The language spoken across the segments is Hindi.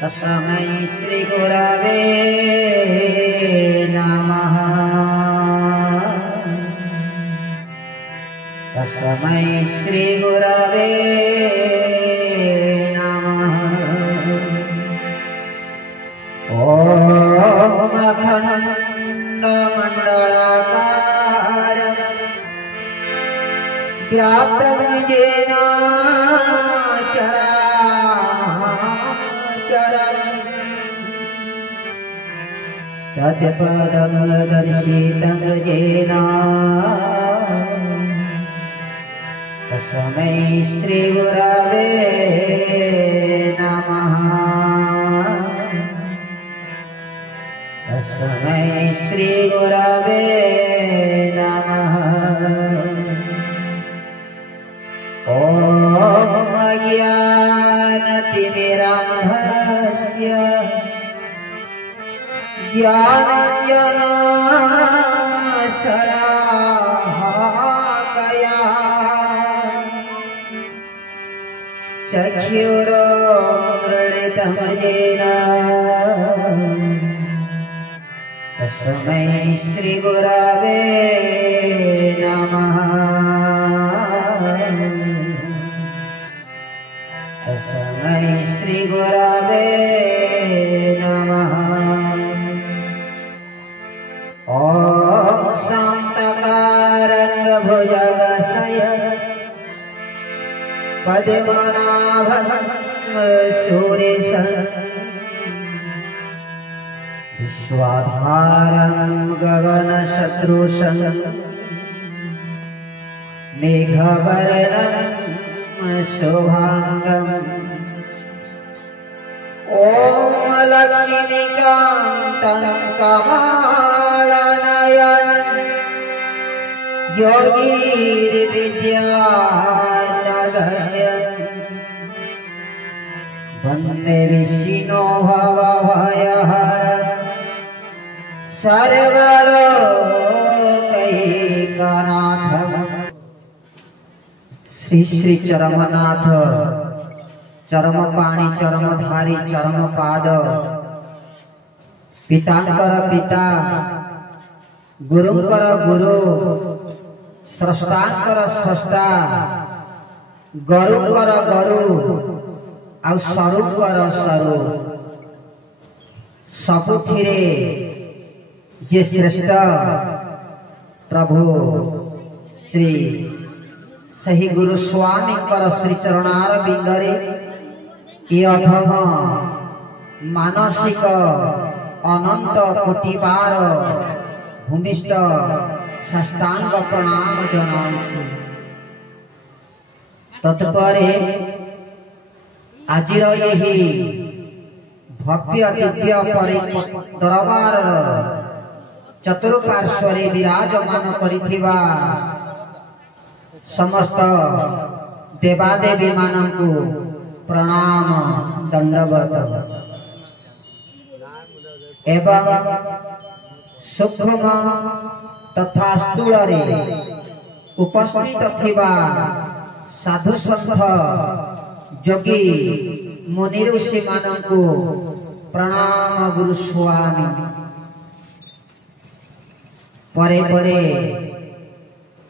तस्मै श्री गुरवे नमः। तस्मै श्री गुरवे नमः। ओम अखण्डमण्डलाकारं व्याप्तं येन तत्पदं दर्शितं येन तस्मै श्री गुरवे नमः। तस्मै श्री गुरवे नमः। ॐ अज्ञानतिमिरान्धस्य ज्ञानञ्जनशलाकया चक्षुरुन्मीलितं येन तस्मै श्री गुरवे नमः। तस्मै श्री गुरवे नमः। ॐ शान्तकारङ्गभुजगशयन पद्मनाभं सुरेशं विश्वाधारं गगनसदृशं मेघवर्णं शुभांगम्। ॐ लक्ष्मीकान्तं कमलनयनं योगीर्विद्यानगम्यं वन्दे विष्णो भवभयहरं सर्वलोकैकनाथं। श्री श्री चरमनाथ चरमपाणी चरमधारी चरमपाद पितांकर पिता गुरुंकर गुरु स्रष्टांकर स्रष्टा गरुंकर गरु आ सरुंकर सरु सबुथिरे जे श्रेष्ठ प्रभु श्री सही गुरु स्वामी श्री चरणार बिंदरे ये अधम मानसिक अनंत कोटिबार भूमिष्ठ साष्टांग प्रणाम जनाउछि। तत्परे आजिर यही भव्य दिव्य दरबार चतुर्पार्श्वरे विराजमान करिथिबा समस्त देवादेवी मानंकु प्रणाम दंडवत एवं सूक्ष्म तथा स्थूल उपस्थित थिबा साधु संत जोगी मुनि ऋषि मानंकु प्रणाम गुरु स्वामी। परे परे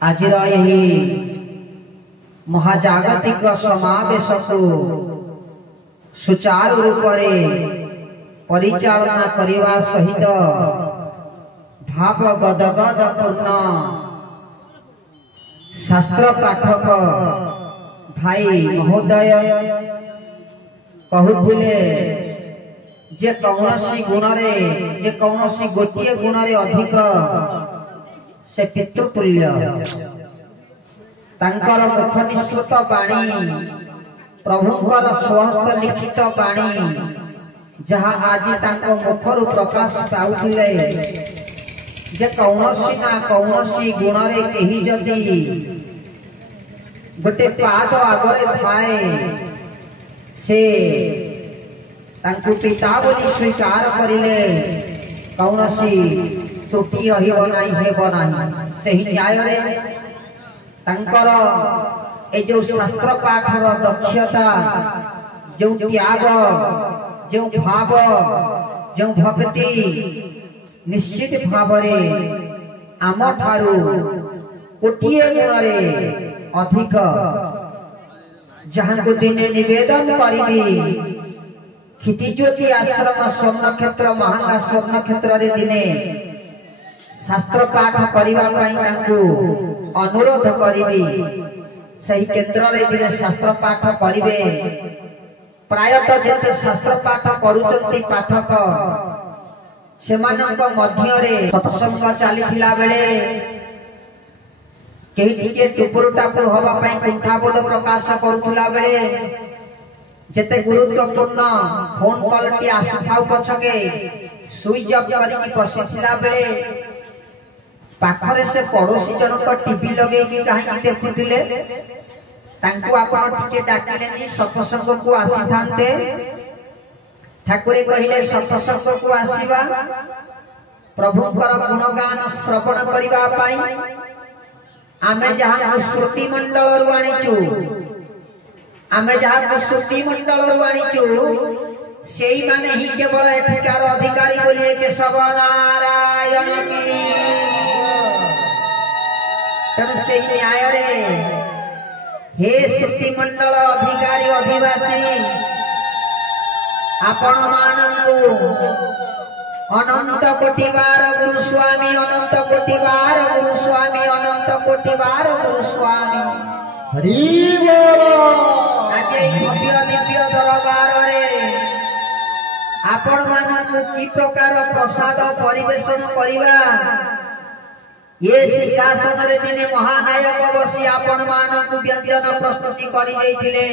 आजिर यही महाजागतिक समावेश को सुचारू रूप परिचालना करने सहित भाव गदगद पूर्ण शास्त्र पाठक भाई महोदय कहूले जे कौनसी गुणरे जे कौनसी गोटे गुणरे अधिक से पितृतुल्य तांकर मुख निश्रुत बाणी प्रभुंकर स्वहस्त लिखित बाणी जहाँ आज तांको मुखरु प्रकाश पाउथिले जे कौनसी ना कौनसी गुणरे केही जदि गोटे पाद आगरे थाए से तांकु पिता बोली स्वीकार करिले कौनसी त्रुटि रहिबो नाही हेबो नाही सही न्याय रे तांकर ए जो शास्त्र पाठर दक्षता जो त्याग जो भाव जो भक्ति निश्चित भाव आम ठारू कोटिए गुणरे अधिक जहाँ को दिने निवेदन करी क्षिति ज्योति आश्रम स्वर्ण क्षेत्र महांगा स्वर्ण क्षेत्र रे दिने शास्त्र पाठ करने अनुरोध करी सही केन्द्र रे दिने शास्त्र पाठ करिवे प्रायतः जेते शास्त्र पाठ करूचंती पाठक सेमानंक मध्यरे सत्संग चलीथिला बेले केही टिके टुपुर टापुर हवा पई कुंठाबोध प्रकाश करूथिला बेले जेते गुरुत्वपूर्ण फोन कॉल टी आसुथाउ पछके स्विच ऑफ करिकि बसिथिला बेले पाखरे से पड़ोसी जनक टीवी लगे कि कहीं देखुथिले तांकु आपण टिके डाकिलेनी सत्संग को आसी थांते ठाकुरे कहिले सत्संग को आसीबा प्रभुकर गुणगान श्रवण करिबा पाई आमे जहाँ श्रुति मंडल रु आनीचु आमे जहाँ श्रुति मंडल रु आनीचु सेई माने ही केवल एठिकार अधिकारी बोलिए केशव नारायण की तेणु से न्याय रे हे श्रुति मंडल अधिकारी अधिवासी आपण मानंकु अनंत कोटि बार गुरु स्वामी अनंत कोटि बार गुरु स्वामी अनंत कोटि बार गुरु स्वामी हरि बोल आज भव्य दिव्य दरबार रे आपण मानंकु की प्रकार प्रसाद परिवेशन करिवा ये सिंहासन रे दिने महानायक बसी आपण मानंकु व्यंजन प्रस्तुति करि देथिले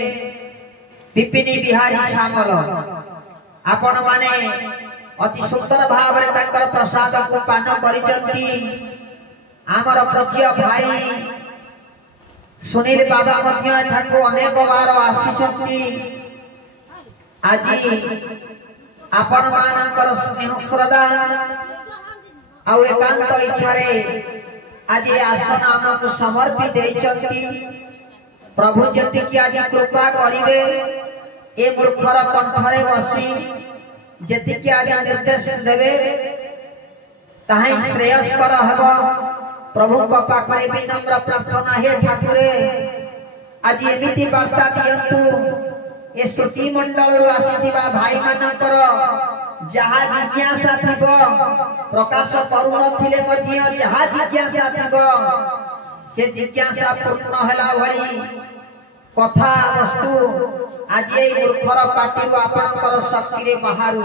पिपिनी बिहारी श्यामल आपण माने अति सुंदर भाव रे ताकर प्रसाद को पान करिसंती आमर पूज्य भाई सुनील बाबा मध्य ठाकु अनेक बार आसीचंती आज आपण मानकर स्नेह श्रद्धा आउ एकांत इच्छा रे आज आसन आमको समर्पित देइचंती प्रभु जति की आज कृपा करिवे ए मूर्खर कंठरे बसी जति की आज निर्देश देवे ताही श्रेयस्कर हबो प्रभु को पाखरे विनम्र प्रार्थना हे ठाकुरे आज एमिति वार्ता दियंतु ए श्रुति मंडल रु आसीथिबा भाई मानकर जहा जिज्ञासा थिबो प्रकाश करू नथिले मध्य जहा जिज्ञासा थिबो से जिज्ञासा पूर्ण होला भली कथा वस्तु आज ये मूर्खर पार्टी आपणकर शक्ति रे बाहरु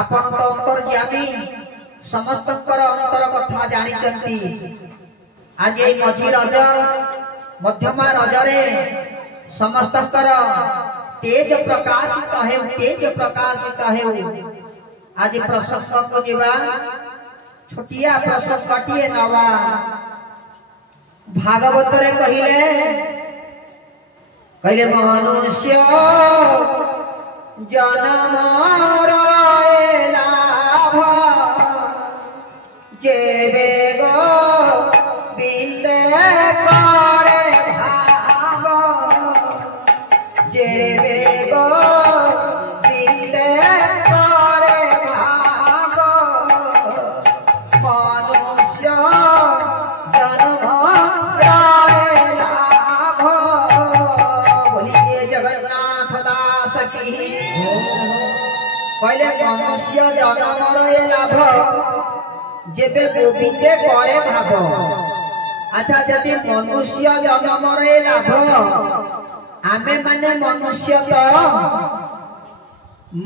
आपण तो अंतर्यामी समस्तकर अंतर कथा जानिचंती आज ये मझी रज मध्यमा रजरे समस्तकर तेज प्रकाशित हेउ आज प्रसंग को जीवा छोटिया प्रसंगटिए नवा भागवत रे कहले मनुष्य जन्म लाभ जे बेग बिंदे करे भाव जे बेग बिंदे करे भाव मनुष्य मनुष्य जन्म लाभ बोलिए जगन्नाथ दास की कहले मनुष्य जन्म लाभ जेबे गोविंदे करे भाव अच्छा जदि मनुष्य जन्म लाभ आमे माने मनुष्य तो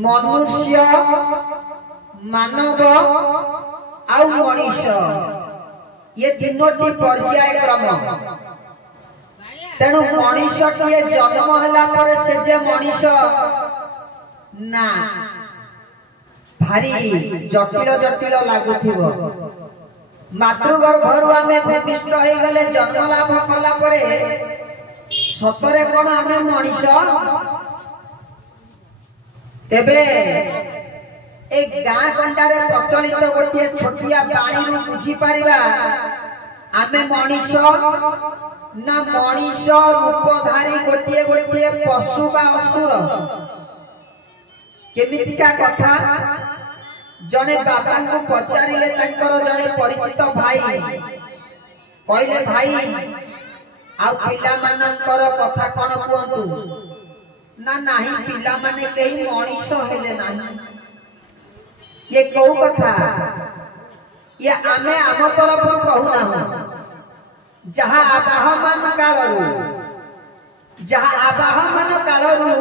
मनुष्य मानव आउ मनीष ये तीनोटी पर्याय क्रम तेणु मनीषटीए जन्म होला परे से जे मनीष ना भारी जटिल जटिल लागुथिबो मातृगर्भरु आमे भूमिष्ठ हो गले जन्म लाभ कला परे सतरे कोन आमे मनीष तेबे एक गाँ कंडारे प्रचलित गोटे छोटिया पानी रु बुझी पारिबा आमे मनीष ना मनीष रूपधारी गोटे गोटे पशु बा असुर केमितिका कथा जने बाबा को पचारिले तांकर जने परिचित भाई कहले भाई आ पिला मानकर कथा कोन कहंतु ना नाही पिला माने केही मनीष हेले नाही ये कौ कथा ये आमे आम तरफ कहू ना जहाँ आबाहमान कालरू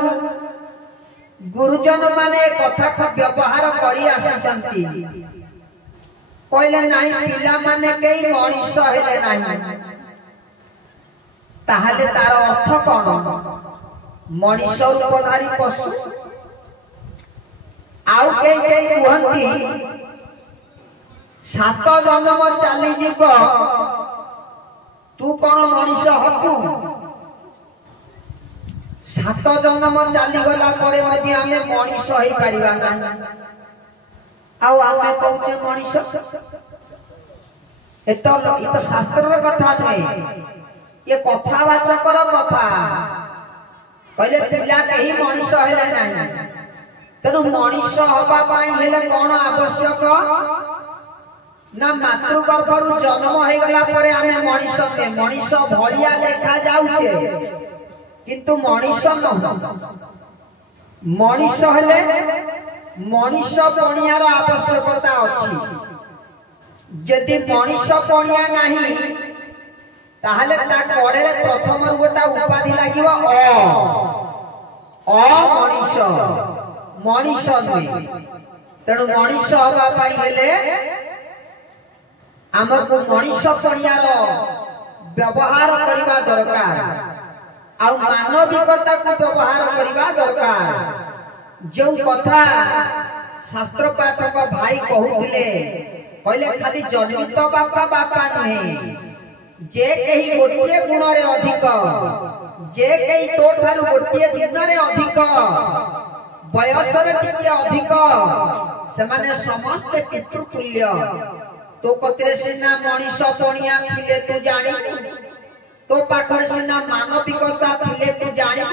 गुरुजन माने कथा को व्यवहार करी आसिचंती कहले नाही पिला माने केही मनीष हेले नाही ताहले तार अर्थ कोन मनीष रूपधारी पशु आउ कई कहती 7 जन्म चली जीव तू कौन मनीष हबु 7 जन्म चली गला परे मध्य आमे मनीष होई परिबा ना आउ आमे कहूचे मनीष एतो शास्त्र कथा नहीं ये कथावाचकर कथा कहले पिला कहीं मनीष हेले नाही तेणु मनीष हवा पाई हेले कौन आवश्यक ना मातृगर्भरु जन्म हो गला परे आमे मनीष भलिया देखा जाउचे किंतु मनीष न मनीष हेले मनीष पणियार आवश्यकता अछि यदि मनीष पणिया नाही ताहले ता कड़े प्रथम गोटा उपाधि लागिबो मनीष मनीष नुहे तेणु मनीष हवा पाई हेले आमको मनीष पणियार व्यवहार करबा दरकार आ मानविकता को व्यवहार करबा दरकार जो कथा शास्त्र पाठक भाई कहूले कहले खाली जन्मित बापा बापा नुहे जे कही गोटे गुण रे अधिक जे कही तो ठारू गोटे दिन रे अधिक बयस रे टिके अधिक से माने समस्त पितृतुल्य तो कतरे सिना मनीष पणिया थिले तू जानि तो पाखरे सिना मानविकता थिले तू जानि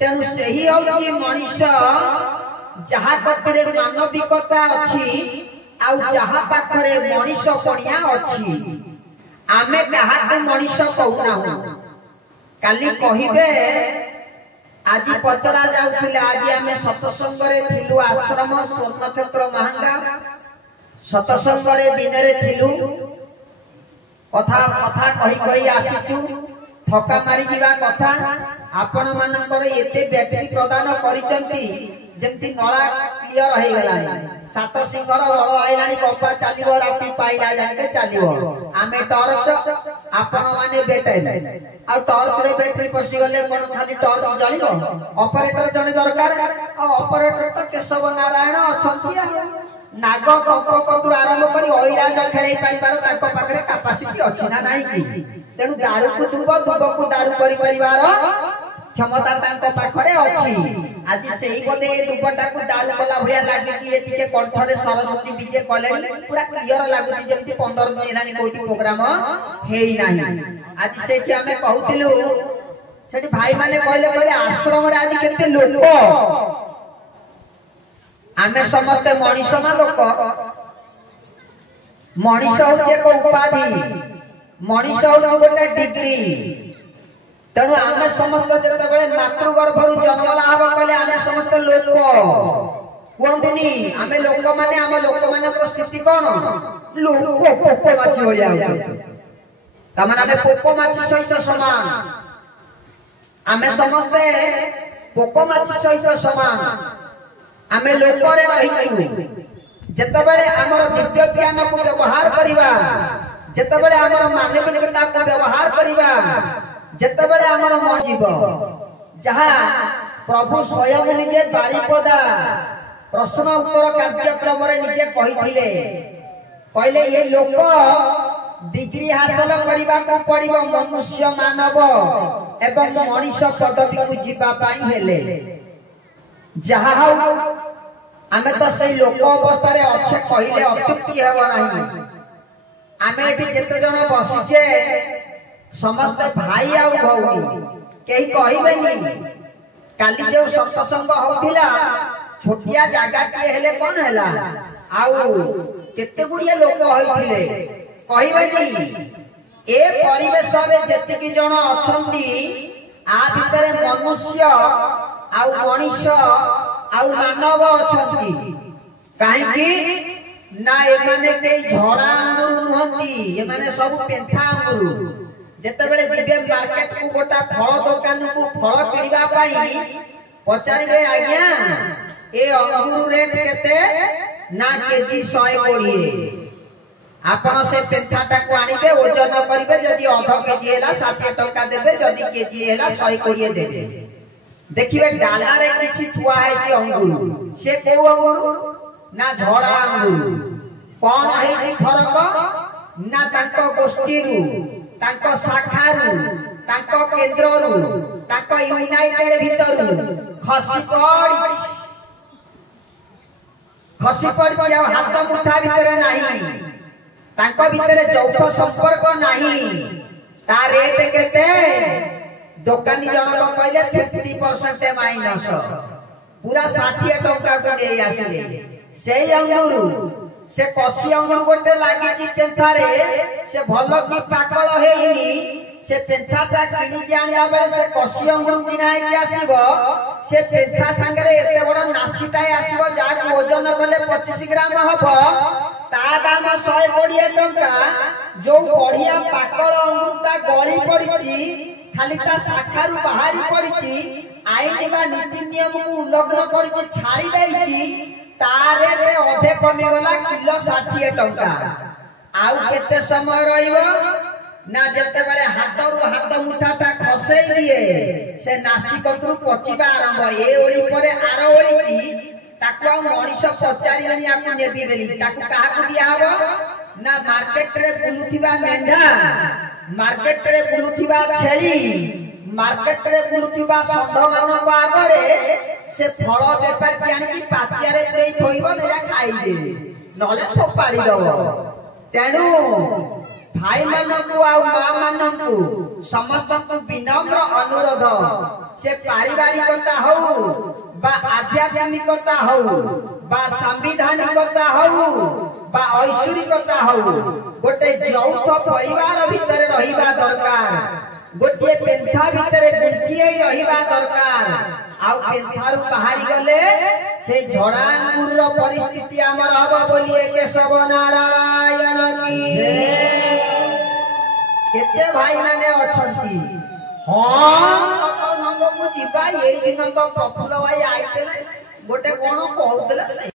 तेनु सही होची मनीष जहा कतरे मानविकता अछि आ जहा पाखरे मनीष पणिया अछि आमे कहा को मनीष कहूना काली कहिबे आज पचरा जाउथिले आज आमे सत्संग रे थिलु आश्रम स्वर्ण क्षेत्र महांगा सत्संग रे दिन रे थिलु कथा कथा कही आसीचु थका मारी जीवा कथा आपण मानकर एते बैटरी प्रदान करिसंती जेमती नळा क्लियर होई गलानी सात सिंगर बळ आइलानी कंपा चालिबो राती पाइला जाके चालिबो आमे टॉर्च आपण माने बैटरी आ टॉर्च रे बैटरी पसी गले कोन खाली टॉर्च जलिबो ऑपरेटर जने दरकार आ ऑपरेटर त केशव नारायण अछंती नाग कंपकतु आरंभ करी ओइराज खेलै परिवार ताको पाखरे कैपेसिटी अछि ना नाही की तेनु दारू को दुब को दारू करी परिवार क्षमता ताको पाखरे अछि आज सेही बदे दुबटा को दारू कला भरिया लागि कि एटिके कंठरे सरस्वती विजय कलेनी पूरा क्लियर लागुची जेमति 15 दिन हेलानी कोठी प्रोग्राम हेई नाही आज सेठी हमें कहउतिलु सेठी भाई माने कहले आश्रम रे आज केते लोक आमे समस्त मनीष ना लोक मनीष हूँ एक उपाधि मनीष हूँ गोटे डिग्री तेणु आम समस्त जिते मातृगर्भ जन्म लाभ कले आम समस्त लोक कहते आम लोक मैंने आम लोक मान स्थिति कौन लोक पोकमाछी हो जाए आम पोकमाछी सहित सामान आम समस्ते पोकमाछी सहित सामान आम लोकरे रही जितेबले आमर दिव्य ज्ञान को व्यवहार करवा जितेबले आमर मानविकता को व्यवहार करवा जितेबले आमर मजीव जहाँ प्रभु स्वयं निजे बारिपदा प्रश्न उत्तर कार्यक्रम निजे कहले ये लोक डिग्री हासिल करने को पड़िबो मनुष्य मानव एवं मनीष पदवी को जीवा पाई हेले जहा हो आमे तो सही लोक अवस्था अच्छे कहले अत्युक्ति हेब नहीं आमे एठी जेते जण बसिछे समस्त भाई आ भौणी केही कहबेनी काली जो सत्संग होथिला छोटिया जागाटी हेले कोन हैला आउ केते गुडिया लोक होइथिले कहबेनी ए परिवेश रे जेतिकी जण अछंती आ भितरे मनुष्य आउ मनीष आउ मानव अछंती काहेकि ना एमाने के झड़ा अंगुर नुहंती एमाने सब पेंथा अंगुर जेतेबेले जिबे मार्केट को गोटा फल दुकान को फल किनिबा पाई पचारिबे आज्ञा ए अंगुर रेट केते ना केजी 120 आपण से पेंथाटा को आनिबे ओजन करिबे जदी आधा केजी हैला 60 टका देबे जदी केजी हैला 120 देबे देखिबे डाला रे किछि थुआ है जे अंगुर से को अंगुर ना झड़ा अंगुर कोन है जे फरक ना तांको गोष्ठी रु तांको शाखा रु तांको केंद्र रु तांको यूनाइटेड भीतर खसी पड़ी आ हाथ मुठा भीतर नहीं तांको भीतर चौथ संपर्क नहीं ता रेट केते दुकानी जनक कहले 50% माइनस पूरा 60 टका को दे आसिले सेई अंगुर से कसी अंगुर गोटे लागि पेंथारे से भलो की पाकल हेइनी से पेंथाटा किनी जानिया बेले से कसी अंगुर किनाई के आसीबो से पेंथा संगरे एते बड़ नासीटाय आसीबो जा ओजन कले 25 ग्राम हबो ता दाम 120 टका जो बढ़िया पाकल अंगुरटा गली पड़िची खाली ता शाखारु बाहरी पड़िची आईन बा नीति नियम को उल्लंघन करिची छाड़ी दैची तारे रे अधे कमी गला किलो 60 टका आउ केते समय रहिबो ना जते बेले हाथरु हाथ मुठाटा खसेई दिए से नासिकतरु पचिबा आरंभ ए ओळी परे आर ओळी की ताको मनीष पचारिबेनी आकु नेबी बेली ताको काहा को दिया हबो ना मार्केट रे बुलुथिबा मेंढा मार्केट रे बुलुथिबा छेली मार्केट रे बुलुथिबा षंढ मानक आगरे से फल बेपार की आनी की पाचिया रे देई थोइबो नया खाई दे नले फोपाड़ी दबो तेनु भाई मानकु आ मां मानकु समस्त को विनम्र अनुरोध से पारिवारिकता हो बा आध्यात्मिकता हो बा संविधानिकता हो बा ऐश्वरिकता हो गोटे यौथ परिवार भीतर रहिबा दरकार गोटे पेंथा भीतर गुंथि रहिबा दरकार आउ पेंथारु बाहरी गले से झड़ा अंगुर परिस्थिति हमर हबो बोलिए केशव नारायण की केते भाई माने अछंती हां नंग मु जिबा एई दिन तो प्रफुल्ल भाई आइतेले गोटे कोन कहउतले